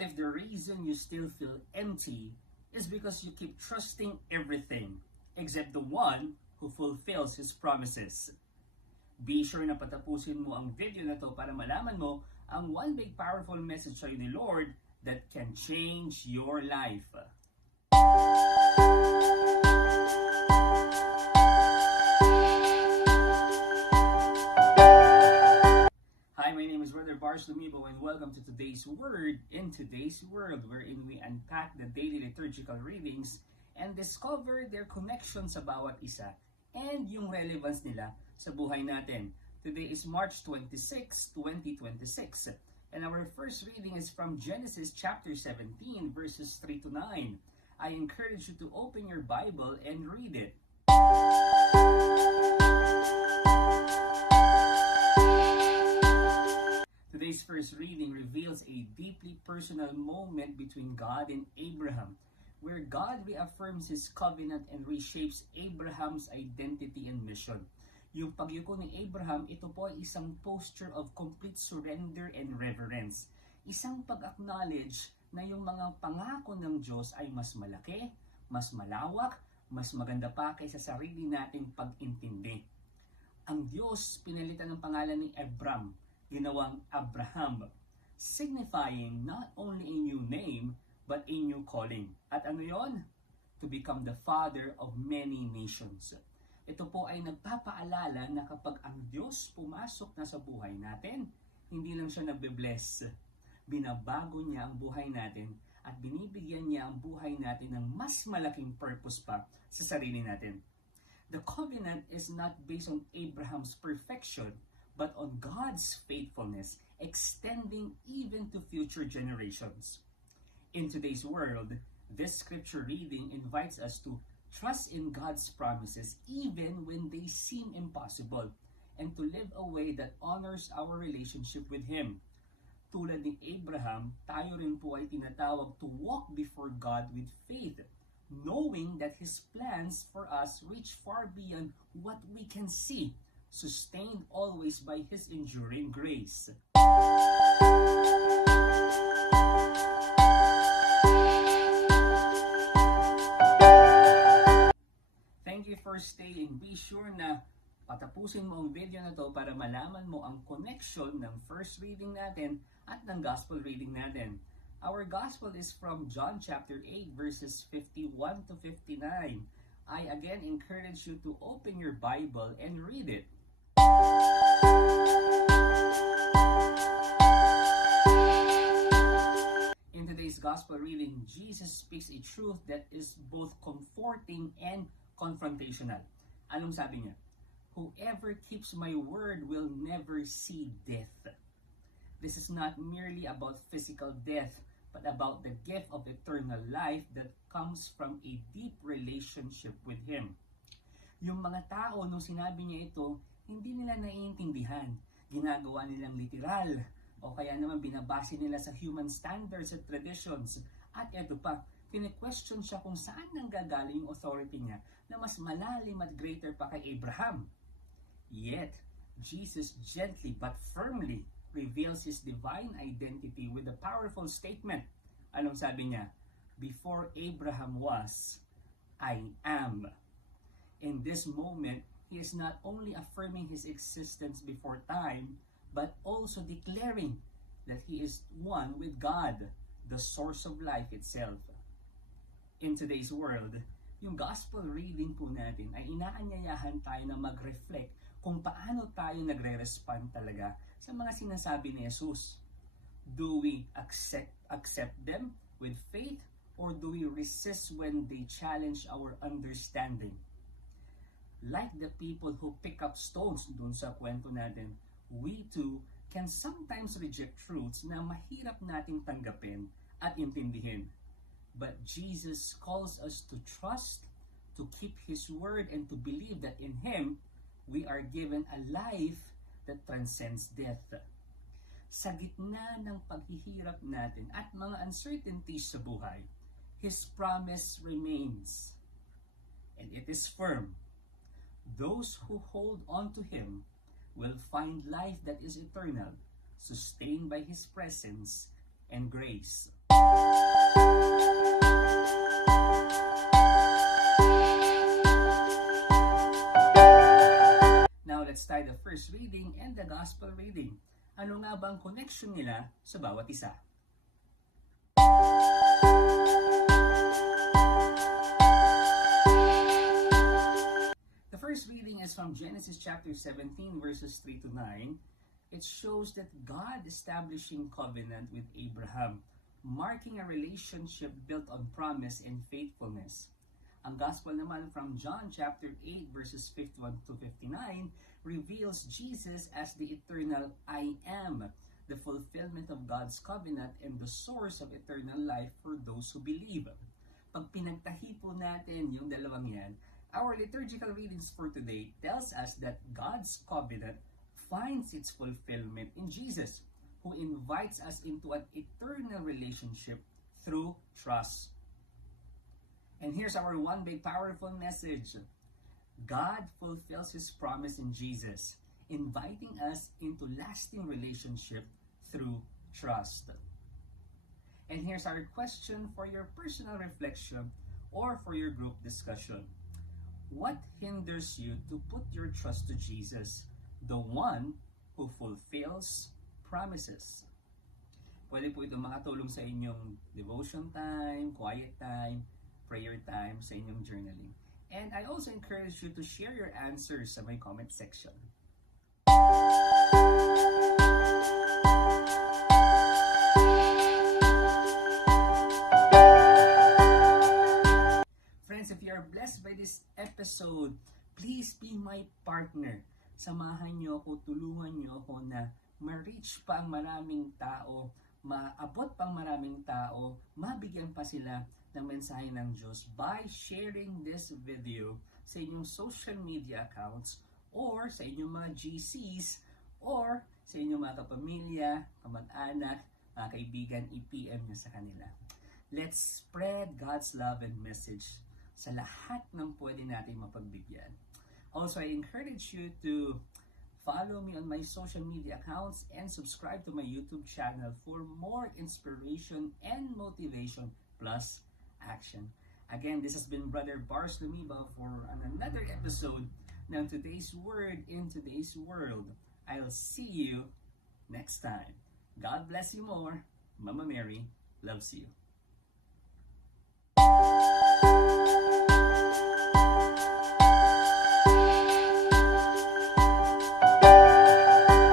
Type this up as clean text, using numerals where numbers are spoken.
What if the reason you still feel empty is because you keep trusting everything except the one who fulfills His promises? Be sure na patapusin mo ang video na to para malaman mo ang one big powerful message sa'yo ni Lord that can change your life. Hi, my name is Brother Bars Lumibo and welcome to today's Word in Today's World, wherein we unpack the daily liturgical readings and discover their connections sa bawat isa and yung relevance nila sa buhay natin. Today is March 26, 2026, and our first reading is from Genesis chapter 17, verses 3 to 9. I encourage you to open your Bible and read it. Today's first reading reveals a deeply personal moment between God and Abraham, where God reaffirms His covenant and reshapes Abraham's identity and mission. Yung pagyuko ni Abraham, ito po ay isang posture of complete surrender and reverence. Isang pag-acknowledge na yung mga pangako ng Diyos ay mas malaki, mas malawak, mas maganda pa kaysa sarili nating pag-intindi. Ang Diyos pinalitan ng pangalan ni Abram, ginawang Abraham, signifying not only a new name, but a new calling. At ano yon? To become the father of many nations. Ito po ay nagpapaalala na kapag ang Diyos pumasok na sa buhay natin, hindi lang siya nagbe-bless. Binabago niya ang buhay natin at binibigyan niya ang buhay natin ng mas malaking purpose pa sa sarili natin. The covenant is not based on Abraham's perfection, but on God's faithfulness, extending even to future generations. In today's world, this scripture reading invites us to trust in God's promises even when they seem impossible, and to live a way that honors our relationship with Him. Tulad ni Abraham, tayo rin po ay tinatawag to walk before God with faith, knowing that His plans for us reach far beyond what we can see, sustained always by His enduring grace. Thank you for staying. Be sure na patapusin mo ang video na to para malaman mo ang connection ng first reading natin at ng gospel reading natin. Our gospel is from John chapter 8 verses 51 to 59. I again encourage you to open your Bible and read it. In today's gospel reading, Jesus speaks a truth that is both comforting and confrontational. Anong sabi niya? Whoever keeps my word will never see death. This is not merely about physical death, but about the gift of eternal life that comes from a deep relationship with Him. Yung mga tao, nung sinabi niya ito, hindi nila naiintindihan. Ginagawa nilang literal, o kaya naman binabase nila sa human standards at traditions. At ito pa, kine-question siya kung saan nanggagaling yung authority niya na mas malalim at greater pa kay Abraham. Yet, Jesus gently but firmly reveals His divine identity with a powerful statement. Anong sabi niya? Before Abraham was, I am. In this moment, He is not only affirming His existence before time, but also declaring that He is one with God, the source of life itself. In today's world, yung gospel reading po natin ay inaanyayahan tayo na mag-reflect kung paano tayo nagre-respond talaga sa mga sinasabi ni Jesus. Do we accept them with faith, or do we resist when they challenge our understanding? Like the people who pick up stones dun sa kwento natin, we too can sometimes reject truths na mahirap nating tanggapin at intindihin. But Jesus calls us to trust, to keep His word, and to believe that in Him, we are given a life that transcends death. Sa gitna ng paghihirap natin at mga uncertainties sa buhay, His promise remains, and it is firm. Those who hold on to Him will find life that is eternal, sustained by His presence and grace. Now let's tie the first reading and the gospel reading. Ano nga ba ang connection nila sa bawat isa? The first reading is from Genesis chapter 17 verses 3 to 9. It shows that God establishing covenant with Abraham, marking a relationship built on promise and faithfulness. Ang gospel naman from John chapter 8 verses 51 to 59 reveals Jesus as the eternal I am, the fulfillment of God's covenant and the source of eternal life for those who believe. Pag pinagtahi po natin yung dalawang yan, our liturgical readings for today tells us that God's covenant finds its fulfillment in Jesus, who invites us into an eternal relationship through trust. And here's our one big powerful message. God fulfills His promise in Jesus, inviting us into lasting relationship through trust. And here's our question for your personal reflection or for your group discussion. What hinders you to put your trust to Jesus, the one who fulfills promises? Pwede po ito makatulong sa inyong devotion time, quiet time, prayer time, sa inyong journaling. And I also encourage you to share your answers sa my comment section. Friends, if you are blessed by this episode, please be my partner. Samahan niyo ako, tulungan niyo ako na ma-reach pa ang maraming tao, maabot pang maraming tao, mabigyan pa sila ng mensahe ng Diyos by sharing this video sa inyong social media accounts or sa inyong mga GCs or sa inyong mga kapamilya, kamag-anak, mga kaibigan, i-PM nyo sa kanila. Let's spread God's love and message sa lahat ng pwede nating mapagbigyan. Also, I encourage you to follow me on my social media accounts and subscribe to my YouTube channel for more inspiration and motivation plus action. Again, this has been Brother Bars Lumiba for another episode ng Today's Word in Today's World. I'll see you next time. God bless you more. Mama Mary loves you.